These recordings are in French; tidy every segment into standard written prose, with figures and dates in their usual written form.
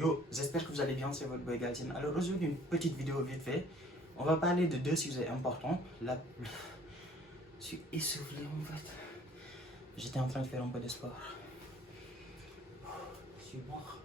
Yo, j'espère que vous allez bien, c'est votre boy Galtienne. Alors aujourd'hui, une petite vidéo vite fait. On va parler de deux sujets importants. Je suis essoufflé en fait. J'étais en train de faire un peu de sport. Je suis mort.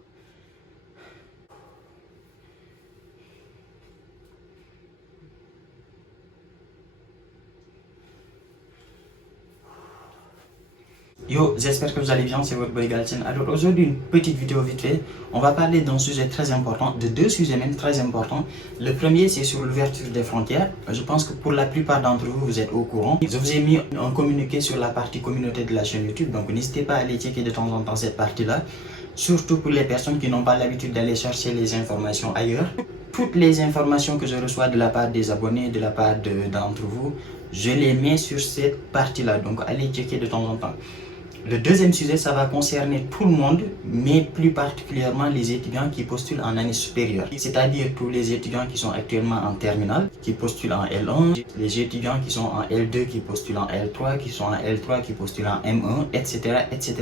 Yo, j'espère que vous allez bien, c'est votre boy Galtienne. Alors aujourd'hui, une petite vidéo vite fait. On va parler d'un sujet très important, de deux sujets même très importants. Le premier, c'est sur l'ouverture des frontières. Je pense que pour la plupart d'entre vous, vous êtes au courant. Je vous ai mis un communiqué sur la partie communauté de la chaîne YouTube, donc n'hésitez pas à aller checker de temps en temps cette partie-là. Surtout pour les personnes qui n'ont pas l'habitude d'aller chercher les informations ailleurs. Toutes les informations que je reçois de la part des abonnés, de la part d'entre vous, je les mets sur cette partie-là. Donc allez checker de temps en temps. Le deuxième sujet, ça va concerner tout le monde, mais plus particulièrement les étudiants qui postulent en année supérieure. C'est-à-dire tous les étudiants qui sont actuellement en terminale, qui postulent en L1, les étudiants qui sont en L2, qui postulent en L3, qui sont en L3, qui postulent en M1, etc., etc.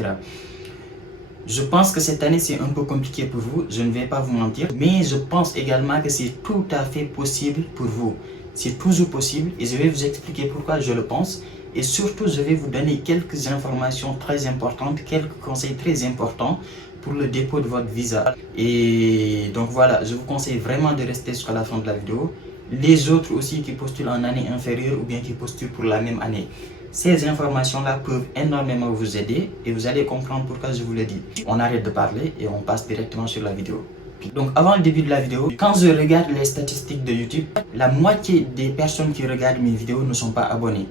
Je pense que cette année, c'est un peu compliqué pour vous, je ne vais pas vous mentir, mais je pense également que c'est tout à fait possible pour vous. C'est toujours possible et je vais vous expliquer pourquoi je le pense. Et surtout, je vais vous donner quelques informations très importantes, quelques conseils très importants pour le dépôt de votre visa. Et donc voilà, je vous conseille vraiment de rester jusqu'à la fin de la vidéo. Les autres aussi qui postulent en année inférieure ou bien qui postulent pour la même année. Ces informations-là peuvent énormément vous aider et vous allez comprendre pourquoi je vous le dis. On arrête de parler et on passe directement sur la vidéo. Donc avant le début de la vidéo, quand je regarde les statistiques de YouTube, la moitié des personnes qui regardent mes vidéos ne sont pas abonnées.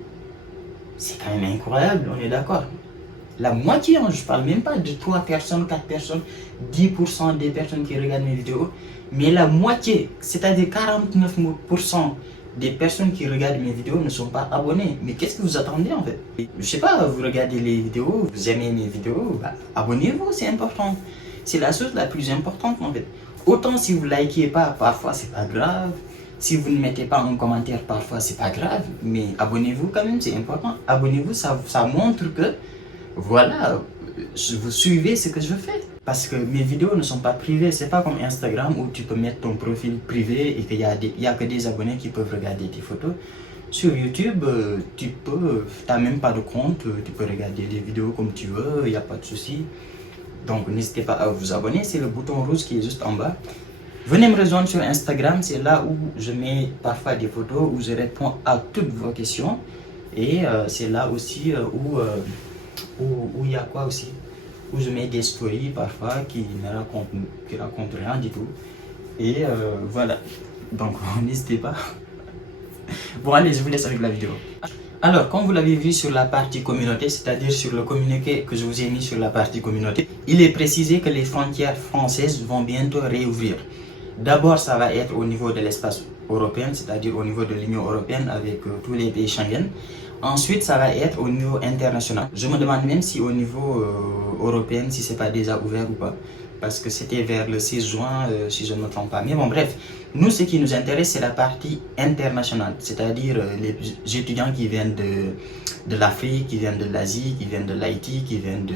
C'est quand même incroyable, on est d'accord. La moitié, je ne parle même pas de 3 personnes, 4 personnes, 10% des personnes qui regardent mes vidéos, mais la moitié, c'est-à-dire 49% des personnes qui regardent mes vidéos ne sont pas abonnées. Mais qu'est-ce que vous attendez en fait? Je sais pas, vous regardez les vidéos, vous aimez mes vidéos, abonnez-vous, c'est important. C'est la chose la plus importante en fait. Autant si vous likez pas, parfois c'est pas grave. Si vous ne mettez pas un commentaire, parfois c'est pas grave, mais abonnez-vous quand même, c'est important. Abonnez-vous, ça montre que, voilà, vous suivez ce que je fais. Parce que mes vidéos ne sont pas privées, c'est pas comme Instagram où tu peux mettre ton profil privé et qu'il y a que des abonnés qui peuvent regarder tes photos. Sur YouTube, tu n'as même pas de compte, tu peux regarder des vidéos comme tu veux, il n'y a pas de souci. Donc n'hésitez pas à vous abonner, c'est le bouton rouge qui est juste en bas. Venez me rejoindre sur Instagram, c'est là où je mets parfois des photos, où je réponds à toutes vos questions. Et c'est là aussi où il y a quoi aussi? Où je mets des stories parfois qui racontent rien du tout. Et voilà, donc n'hésitez pas. Bon allez, je vous laisse avec la vidéo. Alors, comme vous l'avez vu sur la partie communauté, c'est-à-dire sur le communiqué que je vous ai mis sur la partie communauté, il est précisé que les frontières françaises vont bientôt réouvrir. D'abord, ça va être au niveau de l'espace européen, c'est-à-dire au niveau de l'Union européenne avec tous les pays Schengen. Ensuite, ça va être au niveau international. Je me demande même si au niveau européen, si c'est pas déjà ouvert ou pas. Parce que c'était vers le 6 juin, si je ne me trompe pas. Mais bon, bref, nous, ce qui nous intéresse, c'est la partie internationale. C'est-à-dire les étudiants qui viennent de l'Afrique, qui viennent de l'Asie, qui viennent de l'Haïti, qui viennent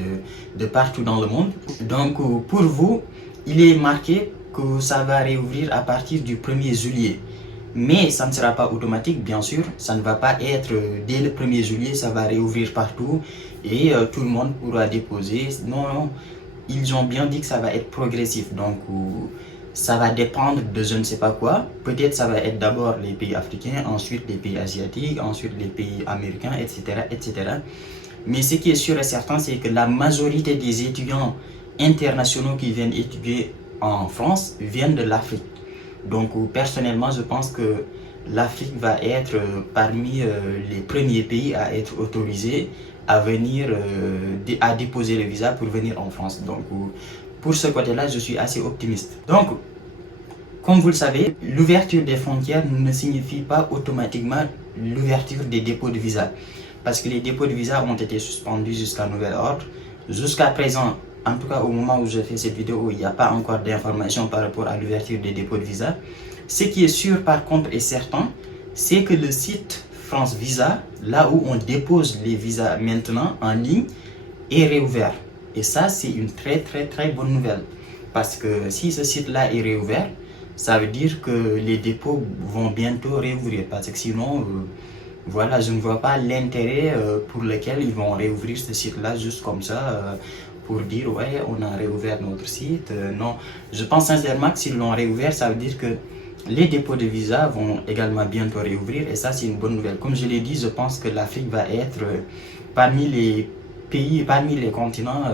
de partout dans le monde. Donc, pour vous, il est marqué que ça va réouvrir à partir du 1er juillet. Mais ça ne sera pas automatique, bien sûr. Ça ne va pas être dès le 1er juillet, ça va réouvrir partout et tout le monde pourra déposer. Non, non. Ils ont bien dit que ça va être progressif. Donc, ça va dépendre de je ne sais pas quoi. Peut-être ça va être d'abord les pays africains, ensuite les pays asiatiques, ensuite les pays américains, etc., etc. Mais ce qui est sûr et certain, c'est que la majorité des étudiants internationaux qui viennent étudier en France viennent de l'Afrique. Donc personnellement, je pense que l'Afrique va être parmi les premiers pays à être autorisés à venir, à déposer le visa pour venir en France. Donc pour ce côté-là, je suis assez optimiste. Donc, comme vous le savez, l'ouverture des frontières ne signifie pas automatiquement l'ouverture des dépôts de visa. Parce que les dépôts de visa ont été suspendus jusqu'à nouvel ordre. Jusqu'à présent, en tout cas au moment où je fais cette vidéo, il n'y a pas encore d'informations par rapport à l'ouverture des dépôts de visa. Ce qui est sûr par contre et certain, c'est que le site France Visa, là où on dépose les visas maintenant en ligne, est réouvert. Et ça, c'est une très bonne nouvelle. Parce que si ce site-là est réouvert, ça veut dire que les dépôts vont bientôt réouvrir. Parce que sinon, voilà, je ne vois pas l'intérêt pour lequel ils vont réouvrir ce site-là juste comme ça, pour dire ouais, on a réouvert notre site. Non, je pense sincèrement que s'ils l'ont réouvert, ça veut dire que les dépôts de visa vont également bientôt réouvrir et ça c'est une bonne nouvelle. Comme je l'ai dit, je pense que l'Afrique va être parmi les pays, parmi les continents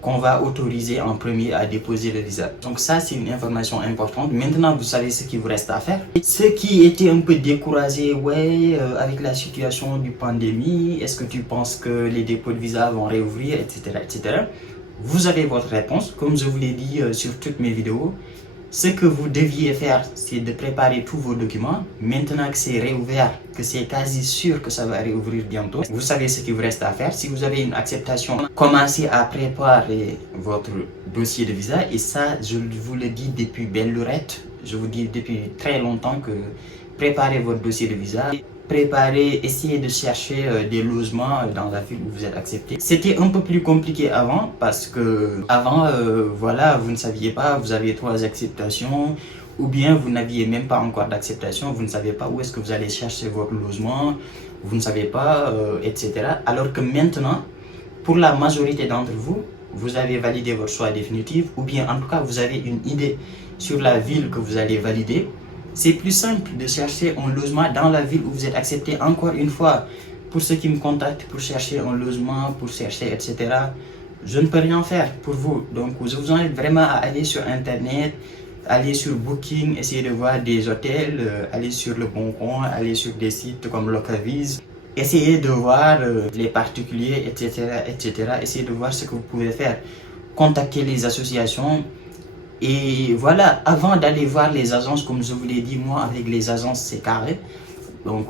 qu'on va autoriser en premier à déposer le visa. Donc ça c'est une information importante. Maintenant vous savez ce qu'il vous reste à faire. Ceux qui étaient un peu découragés, ouais, avec la situation du pandémie, est-ce que tu penses que les dépôts de visa vont réouvrir, etc., etc. Vous avez votre réponse, comme je vous l'ai dit sur toutes mes vidéos. Ce que vous deviez faire, c'est de préparer tous vos documents. Maintenant que c'est réouvert, que c'est quasi sûr que ça va réouvrir bientôt, vous savez ce qu'il vous reste à faire. Si vous avez une acceptation, commencez à préparer votre dossier de visa. Et ça, je vous le dis depuis belle lurette. Je vous dis depuis très longtemps que préparez votre dossier de visa. Préparer, essayez de chercher des logements dans la ville où vous êtes accepté. C'était un peu plus compliqué avant parce que avant, voilà, vous ne saviez pas, vous aviez 3 acceptations ou bien vous n'aviez même pas encore d'acceptation, vous ne savez pas où est-ce que vous allez chercher votre logement, vous ne savez pas, etc. Alors que maintenant, pour la majorité d'entre vous, vous avez validé votre choix définitif ou bien en tout cas vous avez une idée sur la ville que vous allez valider. C'est plus simple de chercher un logement dans la ville où vous êtes accepté. Encore une fois, pour ceux qui me contactent pour chercher un logement, pour chercher, etc., je ne peux rien faire pour vous. Donc, je vous invite vraiment à aller sur Internet, aller sur Booking, essayer de voir des hôtels, aller sur Le Bon Coin, aller sur des sites comme Locaviz. Essayez de voir les particuliers, etc., etc. Essayez de voir ce que vous pouvez faire. Contactez les associations. Et voilà, avant d'aller voir les agences, comme je vous l'ai dit, moi avec les agences c'est carré. Donc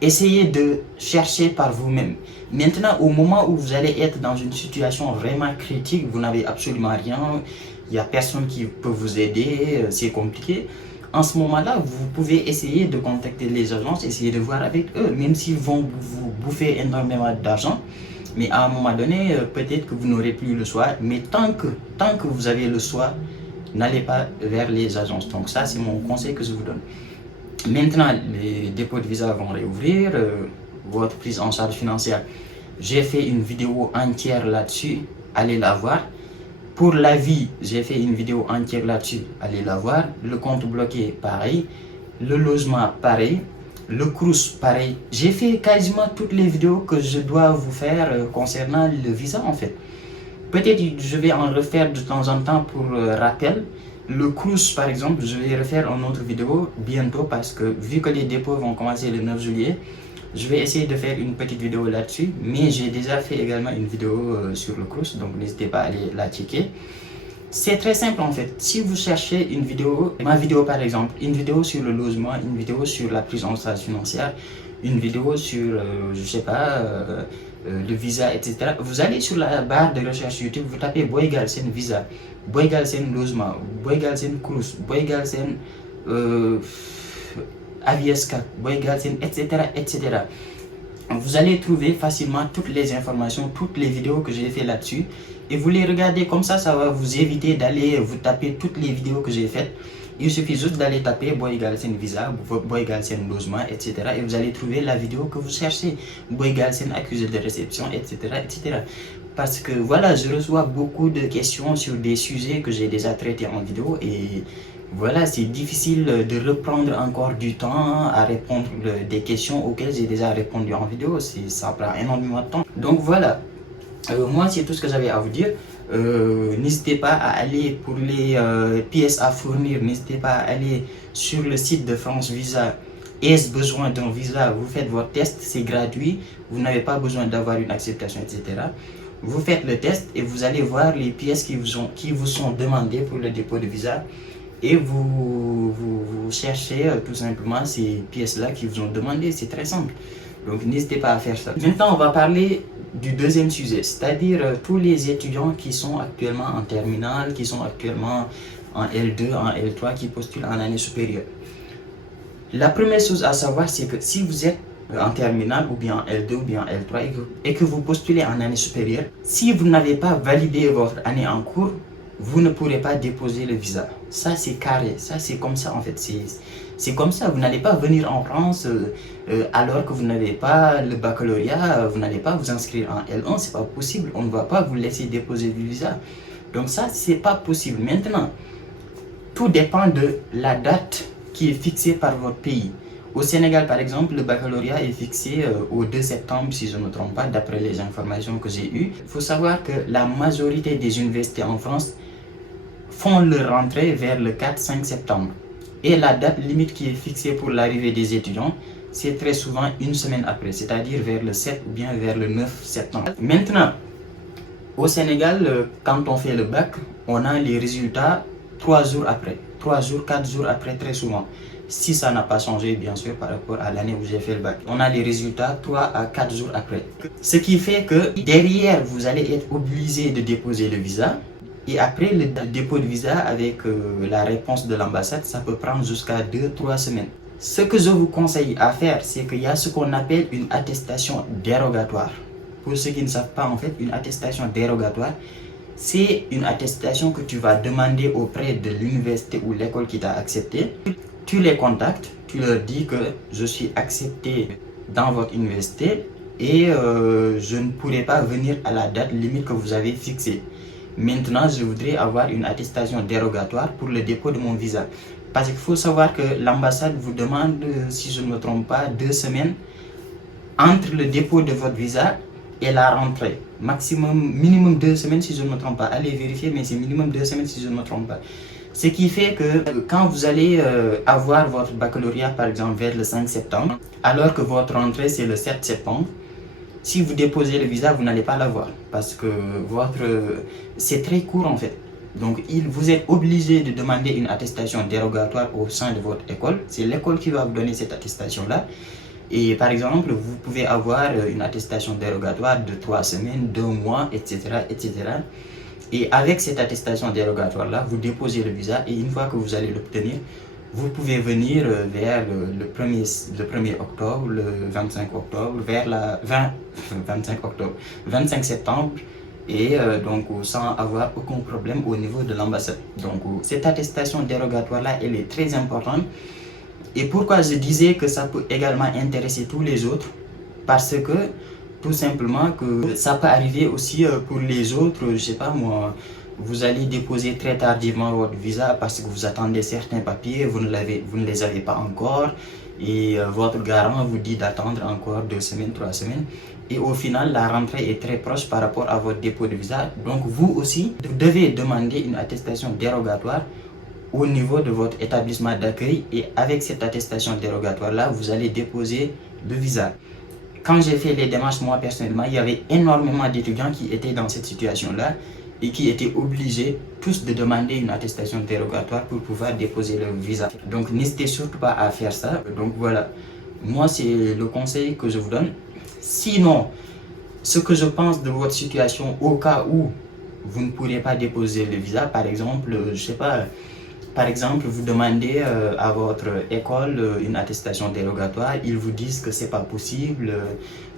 essayez de chercher par vous-même. Maintenant, au moment où vous allez être dans une situation vraiment critique, vous n'avez absolument rien, il n'y a personne qui peut vous aider, c'est compliqué. En ce moment-là, vous pouvez essayer de contacter les agences, essayer de voir avec eux, même s'ils vont vous bouffer énormément d'argent. Mais à un moment donné, peut-être que vous n'aurez plus le choix. Mais tant que vous avez le choix, n'allez pas vers les agences. Donc ça, c'est mon conseil que je vous donne. Maintenant, les dépôts de visa vont réouvrir. Votre prise en charge financière, j'ai fait une vidéo entière là-dessus. Allez la voir. Pour la vie, j'ai fait une vidéo entière là-dessus. Allez la voir. Le compte bloqué, pareil. Le logement, pareil. Le cruise, pareil. J'ai fait quasiment toutes les vidéos que je dois vous faire concernant le visa en fait. Peut-être je vais en refaire de temps en temps pour rappel. Le cruise par exemple, je vais refaire une autre vidéo bientôt parce que vu que les dépôts vont commencer le 9 juillet, je vais essayer de faire une petite vidéo là-dessus. Mais j'ai déjà fait également une vidéo sur le cruise, donc n'hésitez pas à aller la checker. C'est très simple en fait. Si vous cherchez une vidéo, ma vidéo par exemple, une vidéo sur le logement, une vidéo sur la prise en charge financière, une vidéo sur, je sais pas, le visa, etc. Vous allez sur la barre de recherche YouTube, vous tapez Boy Galsen Visa, Boy Galsen Logement, Boy Galsen Cruise, Boy Galsen Avieska, Boy Galsen, etc., etc. Vous allez trouver facilement toutes les informations, toutes les vidéos que j'ai fait là-dessus. Et vous les regardez comme ça va vous éviter d'aller vous taper toutes les vidéos que j'ai faites. Il suffit juste d'aller taper Boy Galsen Visa, Boy Galsen Logement, etc. Et vous allez trouver la vidéo que vous cherchez. Boy Galsen accusé de réception, etc., etc. Parce que voilà, je reçois beaucoup de questions sur des sujets que j'ai déjà traités en vidéo. Et voilà, c'est difficile de reprendre encore du temps à répondre des questions auxquelles j'ai déjà répondu en vidéo. Ça prend énormément de temps. Donc voilà. Moi, c'est tout ce que j'avais à vous dire. N'hésitez pas à aller pour les pièces à fournir. N'hésitez pas à aller sur le site de France Visa. Est-ce besoin d'un visa? Vous faites votre test, c'est gratuit. Vous n'avez pas besoin d'avoir une acceptation, etc. Vous faites le test et vous allez voir les pièces qui vous sont demandées pour le dépôt de visa. Et vous cherchez tout simplement ces pièces-là qui vous ont demandé. C'est très simple. Donc n'hésitez pas à faire ça. Maintenant, on va parler du deuxième sujet, c'est-à-dire tous les étudiants qui sont actuellement en terminale, qui sont actuellement en L2, en L3, qui postulent en année supérieure. La première chose à savoir, c'est que si vous êtes en terminale ou bien en L2 ou bien en L3 et que vous postulez en année supérieure, si vous n'avez pas validé votre année en cours, vous ne pourrez pas déposer le visa. Ça, c'est carré. Ça, c'est comme ça, en fait. C'est comme ça. Vous n'allez pas venir en France alors que vous n'avez pas le baccalauréat, vous n'allez pas vous inscrire en L1. C'est pas possible. On ne va pas vous laisser déposer du visa. Donc ça, c'est pas possible. Maintenant, tout dépend de la date qui est fixée par votre pays. Au Sénégal, par exemple, le baccalauréat est fixé au 2 septembre, si je ne me trompe pas, d'après les informations que j'ai eues. Il faut savoir que la majorité des universités en France font leur rentrée vers le 4-5 septembre. Et la date limite qui est fixée pour l'arrivée des étudiants, c'est très souvent une semaine après, c'est-à-dire vers le 7 ou bien vers le 9 septembre. Maintenant, au Sénégal, quand on fait le bac, on a les résultats 3 jours après, 3 jours, 4 jours après très souvent. Si ça n'a pas changé, bien sûr, par rapport à l'année où j'ai fait le bac. On a les résultats 3 à 4 jours après. Ce qui fait que derrière, vous allez être obligé de déposer le visa. Et après le dépôt de visa avec la réponse de l'ambassade, ça peut prendre jusqu'à 2-3 semaines. Ce que je vous conseille à faire, c'est qu'il y a ce qu'on appelle une attestation dérogatoire. Pour ceux qui ne savent pas, en fait, une attestation dérogatoire, c'est une attestation que tu vas demander auprès de l'université ou l'école qui t'a accepté. Tu les contactes, tu leur dis que je suis accepté dans votre université et je ne pourrai pas venir à la date limite que vous avez fixée. Maintenant, je voudrais avoir une attestation dérogatoire pour le dépôt de mon visa. Parce qu'il faut savoir que l'ambassade vous demande, si je ne me trompe pas, 2 semaines entre le dépôt de votre visa et la rentrée. Minimum 2 semaines si je ne me trompe pas. Allez vérifier, mais c'est minimum 2 semaines si je ne me trompe pas. Ce qui fait que quand vous allez avoir votre baccalauréat, par exemple, vers le 5 septembre, alors que votre rentrée c'est le 7 septembre, si vous déposez le visa, vous n'allez pas l'avoir parce que c'est très court en fait. Donc, vous êtes obligé de demander une attestation dérogatoire au sein de votre école. C'est l'école qui va vous donner cette attestation-là. Et par exemple, vous pouvez avoir une attestation dérogatoire de 3 semaines, 2 mois, etc., etc. Et avec cette attestation dérogatoire-là, vous déposez le visa et une fois que vous allez l'obtenir, vous pouvez venir vers le 1er octobre, le 25 octobre, vers la 25 septembre et donc sans avoir aucun problème au niveau de l'ambassade. Donc cette attestation dérogatoire-là, elle est très importante. Et pourquoi je disais que ça peut également intéresser tous les autres? Parce que tout simplement que ça peut arriver aussi pour les autres, je sais pas moi, vous allez déposer très tardivement votre visa parce que vous attendez certains papiers, vous ne les avez pas encore et votre garant vous dit d'attendre encore 2 semaines, 3 semaines et au final la rentrée est très proche par rapport à votre dépôt de visa. Donc vous aussi devez demander une attestation dérogatoire au niveau de votre établissement d'accueil et avec cette attestation dérogatoire là vous allez déposer le visa. Quand j'ai fait les démarches moi personnellement, il y avait énormément d'étudiants qui étaient dans cette situation là et qui étaient obligés tous de demander une attestation dérogatoire pour pouvoir déposer leur visa. Donc n'hésitez surtout pas à faire ça. Donc voilà, moi c'est le conseil que je vous donne. Sinon, ce que je pense de votre situation au cas où vous ne pourrez pas déposer le visa, par exemple, je sais pas, par exemple, vous demandez à votre école une attestation dérogatoire, ils vous disent que c'est pas possible,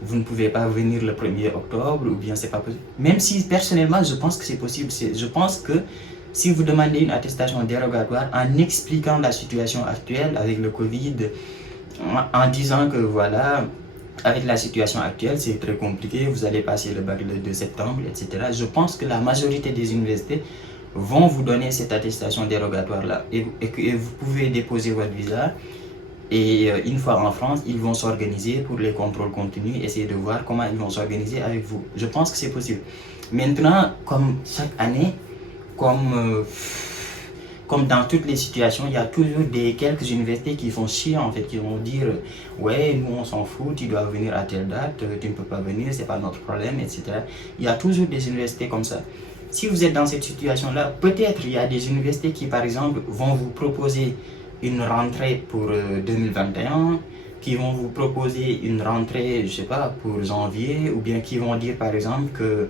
vous ne pouvez pas venir le 1er octobre ou bien c'est pas possible. Même si personnellement je pense que c'est possible, je pense que si vous demandez une attestation dérogatoire en expliquant la situation actuelle avec le Covid, en disant que voilà, avec la situation actuelle c'est très compliqué, vous allez passer le bac le 2 septembre, etc. Je pense que la majorité des universités vont vous donner cette attestation dérogatoire là et vous pouvez déposer votre visa et une fois en France ils vont s'organiser pour les contrôles continus, essayer de voir comment ils vont s'organiser avec vous. Je pense que c'est possible. Maintenant, comme chaque année, comme dans toutes les situations, il y a toujours quelques universités qui font chier en fait, qui vont dire ouais nous on s'en fout, tu dois venir à telle date, tu ne peux pas venir, c'est pas notre problème, etc. Il y a toujours des universités comme ça. Si vous êtes dans cette situation-là, peut-être il y a des universités qui, par exemple, vont vous proposer une rentrée pour 2021, qui vont vous proposer une rentrée, je sais pas, pour janvier, ou bien qui vont dire, par exemple, que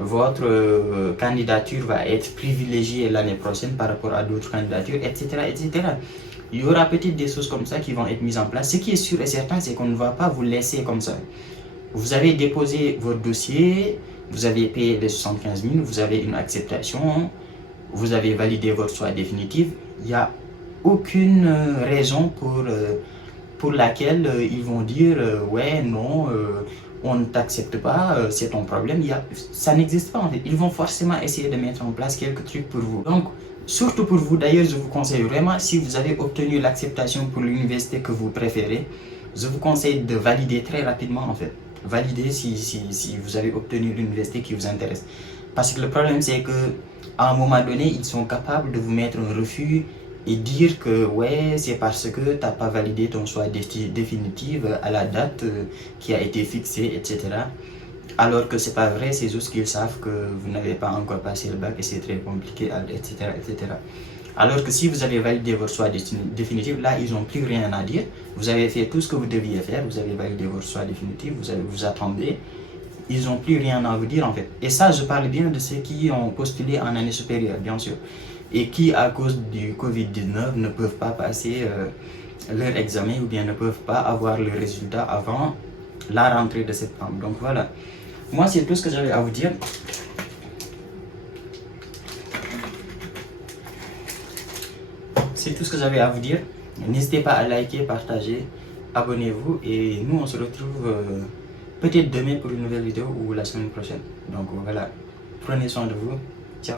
votre candidature va être privilégiée l'année prochaine par rapport à d'autres candidatures, etc., etc. Il y aura peut-être des choses comme ça qui vont être mises en place. Ce qui est sûr et certain, c'est qu'on ne va pas vous laisser comme ça. Vous avez déposé votre dossier, vous avez payé les 75 000, vous avez une acceptation vous avez validé votre choix définitif, il n'y a aucune raison pour laquelle ils vont dire ouais, non, on ne t'accepte pas, c'est ton problème. Ça n'existe pas en fait. Ils vont forcément essayer de mettre en place quelques trucs pour vous. Donc, surtout pour vous, d'ailleurs, je vous conseille vraiment, si vous avez obtenu l'acceptation pour l'université que vous préférez, je vous conseille de valider très rapidement en fait. Valider si vous avez obtenu l'université qui vous intéresse. Parce que le problème, c'est que à un moment donné, ils sont capables de vous mettre un refus et dire que ouais, c'est parce que tu n'as pas validé ton choix définitif à la date qui a été fixée, etc. Alors que c'est pas vrai, c'est juste qu'ils savent que vous n'avez pas encore passé le bac et c'est très compliqué, etc., etc. Alors que si vous avez validé votre choix définitif, là, ils n'ont plus rien à dire. Vous avez fait tout ce que vous deviez faire, vous avez validé votre choix définitif, vous attendez. Ils n'ont plus rien à vous dire en fait. Et ça, je parle bien de ceux qui ont postulé en année supérieure, bien sûr. Et qui, à cause du Covid-19, ne peuvent pas passer leur examen ou bien ne peuvent pas avoir le résultat avant la rentrée de septembre. Donc voilà. Moi, c'est tout ce que j'avais à vous dire. C'est tout ce que j'avais à vous dire. N'hésitez pas à liker, partager, abonnez-vous et nous on se retrouve peut-être demain pour une nouvelle vidéo ou la semaine prochaine. Donc voilà, prenez soin de vous.